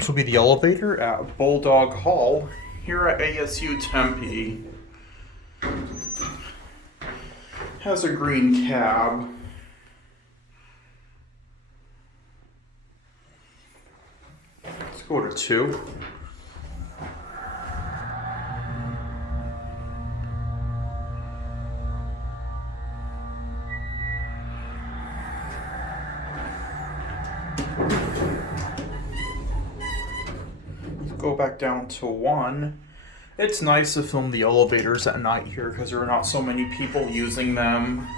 This will be the elevator at Bulldog Hall here at ASU Tempe. Has a green cab. Let's go to 2. Go back down to 1. It's nice to film the elevators at night here because there are not so many people using them.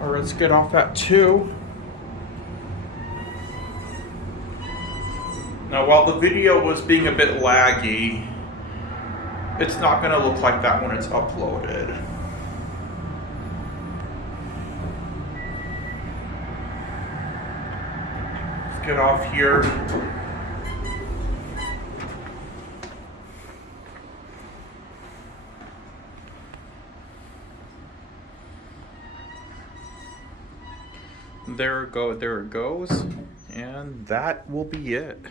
All right, let's get off at 2. Now, while the video was being a bit laggy, it's not going to look like that when it's uploaded. Let's get off here. There it goes, and that will be it.